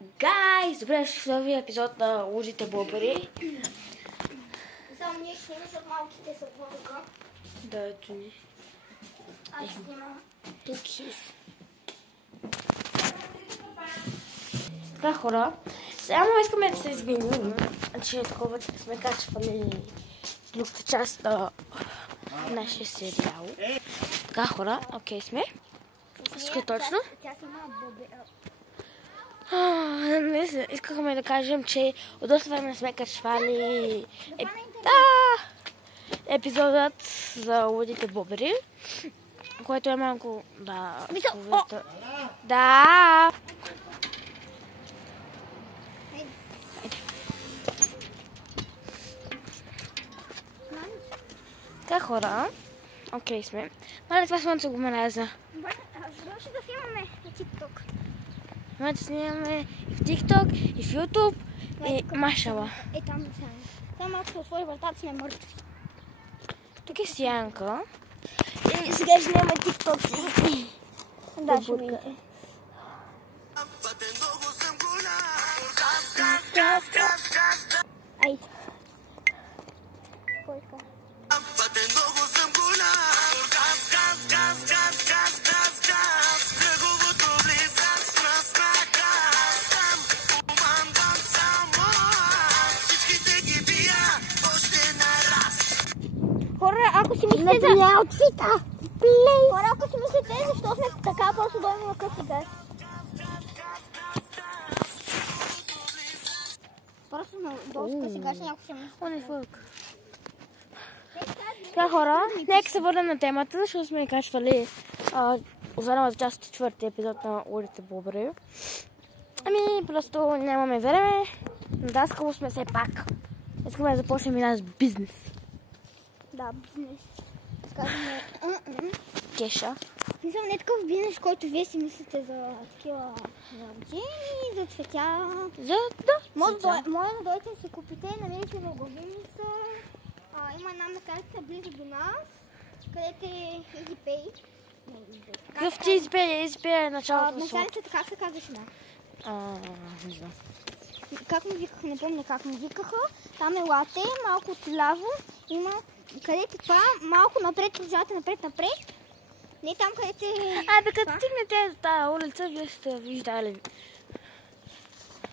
Гайс, добре дошли в новия епизод на Лудите Бобри. Само ние ще снимаш от малките са вънка. Да, ето ни. Аз снимам. Тук си. Така, хора, само искаме да се извиним, че такова сме качвали другата част на нашия сериал. Така, хора, окей сме. Всичко е точно. Тя снима Боби. Искахме да кажем, че от доста време сме качвали епизодът за Лудите Бобри, което е малко... Да. Така, хора, окей сме. Мале, това слънце го мраза. Може да снимаме на TikTok. Може да снимаме и в TikTok, и в YouTube, и машала. Е, там не сме. Там малко се отвори вратата, сме мъртви. Тук е Сянка. И сега ще снимаме TikTok си. Да, ще видите. Ай. Кой така? Хора, ако си мислите за... аутфита! Хора, ако си мислите, защо сме така, просто дойме на къси газ. Просто на доста къси газ, някой ще мисли. Он е фълк. Така, хора, нека се върнем на темата, защото сме качвали останалата част от четвъртия епизод на Лудите Бобри. Ами, просто нямаме време. Надаскало сме все пак. Искаме да започнем и наш бизнес. Да, бизнес. Сказваме... Кеша. Мисля, не такъв бизнес, който вие си мислите за такива рождени, за цветя. Да. Може да дойдете да си купите, намерите в Гавиница. Има една месарица близо до нас, където е EasyPay. Какъв ти избере началото на слот? Месарицата как се казваше, да? Не знам. Как ми викаха, не помня как ми викаха. Там е лате, малко отляво. Има, където това, малко напред, продължавате напред. Не там, където е... Бе, като стигнете до тази улица, вие сте виждали.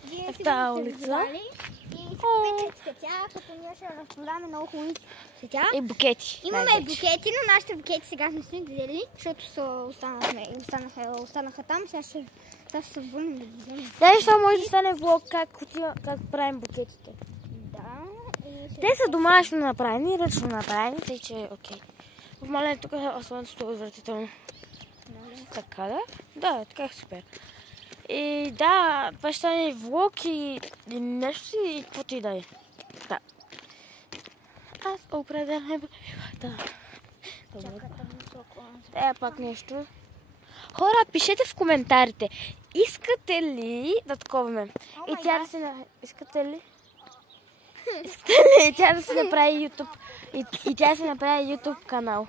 Вие в тази улица. И си купете цветя, като ние ще разпродаваме много хубави цветя. И букети. Имаме букети, но нашите букети сега не сме видели, защото останаха там. Сега ще се върнем да ги вземем. Дали що може да стане влог как правим букетите? Да. Те са домашно направени, ръчно направени, тъй че окей. В мале тук слънцето е отвратително. Така да? Да, така е супер. И да, това ще стане влог и нещо си и каквото и да е. Да. Аз определям да. Пак нещо. Хора, пишете в коментарите. Искате ли да таковаме? И тя да се... Искате ли? Тя да се направи YouTube. И тя да се направи YouTube канал.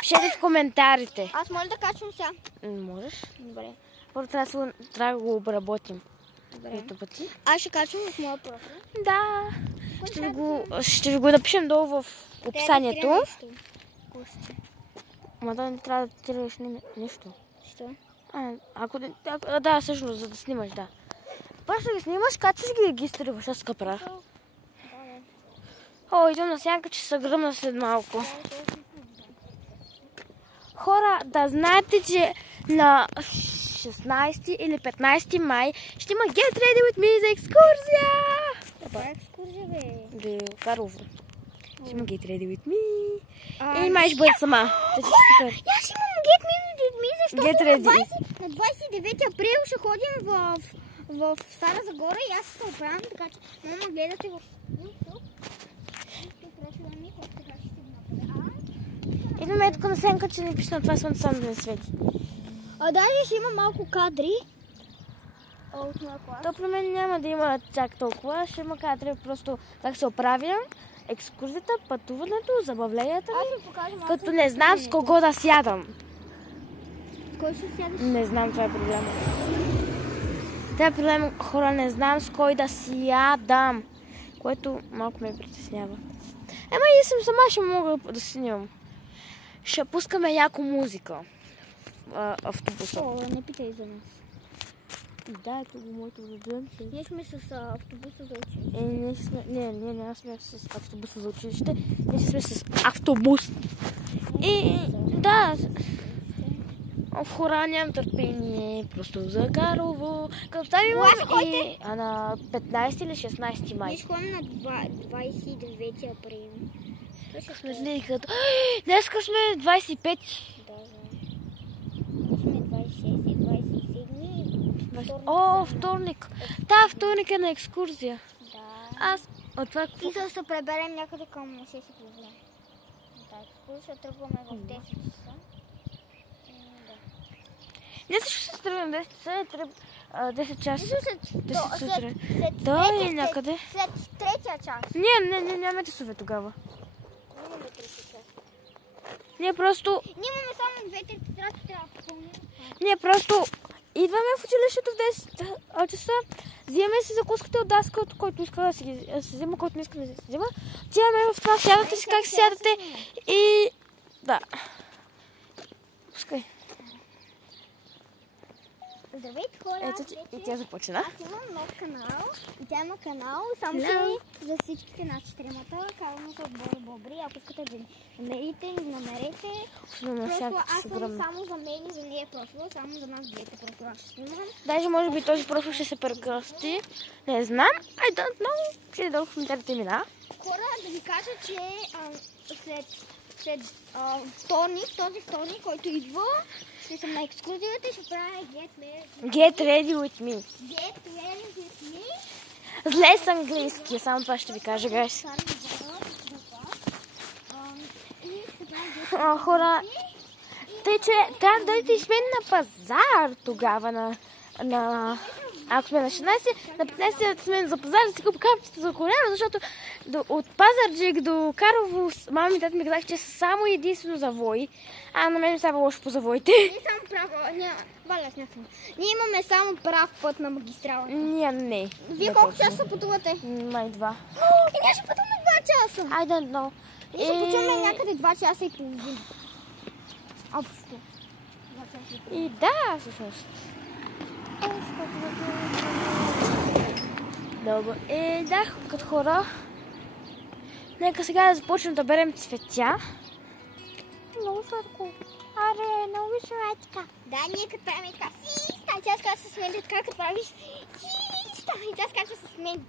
Пишете в коментарите. Аз моля да качвам сега. Можеш? Добре. Първо трябва да го обработим. Добре. Пъти. Аз ще качвам в моя профил. Да. Ще ви го напишем долу в описанието. Ма да не трябва да тираш нещо. Що? Да, всъщност, за да снимаш, да. Просто ги снимаш, като си ги регистрираш, аз скъпра. Идем на Сянка, че се гръмна след малко. Хора, да знаете, че на 16 или 15 май ще има Get Ready With Me за екскурзия! Каква е екскурзия, бе? До Карлово. Ще има Get Ready With Me. И май ще бъде сама. Аз имам Get Ready With Me, защото на 29 април ще ходим в Стара Загора и аз се оправям, така че мама гледате в YouTube. Идваме тук на Сенка, че не пише на това слънце само да не свети. Даже ще има малко кадри от моя клас. То при мен няма да има чак толкова, ще има кадри просто как се оправя екскурзията, пътуването, забавленията ми, като не знам с кого да сядам. С кой ще сядаш? Не знам, това е проблема. Това проблем, хора, не знам с кой да си ядам, което малко ме притеснява. Ема и съм сама, ще мога да снимам. Ще пускаме яко музика в автобуса. О, не питай за нас. Да, ето го моето любим. Ние сме с автобуса за училище. Ние не сме с автобуса за училище. Ние сме с автобус. И да, в хора нямам търпение, просто за Карлово. Като ставим и на 15 или 16 май. Ние ще ходим на 29 април. Днеска сме 25. Да, сме 26 и 27. О, вторник. Да, вторник е на екскурзия. Да. Аз от това... И да се преберем някъде към 6 и половина. Да, екскурзия тръгваме в 10 часа. Не също ще тръгнем 10 часа, 10 часа. 10 сутрин. Той е някъде. След третия час. Нямаме часове тогава. Нямаме 30 часа. Ние просто... Ние имаме само двете тетрадки, трябва да попълним. Ние просто идваме в училището в 10 часа, взимаме си закуските от даска, от който иска да си взима, който не иска да си взима. Отиваме в това, сядате си как сядате и... Да. Пускай. Здравейте, хора! Ето и тя започна. Аз имам нов канал. И тя има канал, само че за всичките нас четиримата. Казваме се от Бори Бобри. Ако искате да намерите, ни намерете. Просто аз съм само за мен и за нея профила, само за нас двете профила ще снимам. Даже може би този профил ще се прекръсти. Не знам. I don't know. Ще дадох в коментарите имена. Хора, да ви кажа, че след вторник, този вторник, който идва, ще съм на екскурзията и ще правя Get ready with me. Get ready with me. Зле с английски, само това ще ви кажа, гайс. Хора, тъй че трябва да дойдете и сме на пазар тогава ако сме на 16, на 15 да сме за пазар да си купа капчета за коляна, защото от Пазарджик до Карлово мама и тата ми казах, че са само единствено завои, а на мен ми става лошо по завоите. Ние имаме само прав път на магистрала. Не. Вие колко часа пътувате? Май 2. И ние ще пътуваме 2 часа. I don't know. Ние ще пътуваме някъде 2 часа и половина. Общо. И да, всъщност. Добре. Да, като хора. Нека сега да започнем да берем цветя. Много сладко. Аре, много ми се е така. Да, ние като правим така. Тя скача с мен, така като правиш. И тя скача с мен.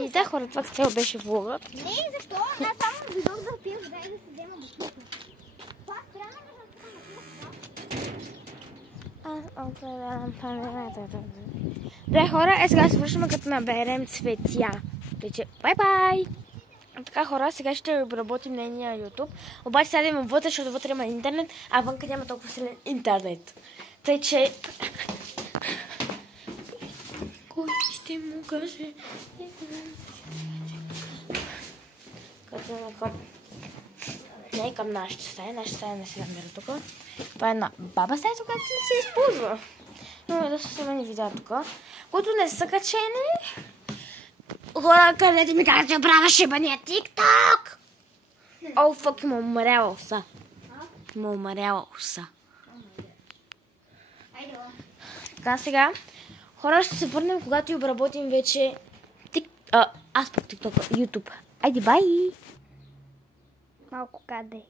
И да, хора, това цел беше влога. Не, защо? Аз само дойдох да пия вода и да се взема бутилка. Това трябва да Добре, хора, сега се вършим като наберем цветя. Тъй, бай-бай! Така, хора, сега ще обработим нейния YouTube. Обаче сега да има вътре, защото вътре има интернет, а вънка няма толкова силен интернет. Тъй, че... Кой ще му каже? Като на не е към нашата стая не се намира тук. Това е една баба стая, която не се използва. Но да се снимани видеа тук, които не са качени. Хора, където ми казват, че правя шибания TikTok! О, фък, има умряла са. Има умряла са. Така, сега, хора, ще се върнем, когато и обработим вече аз пък TikTok, YouTube. Айде, бай! малко къде.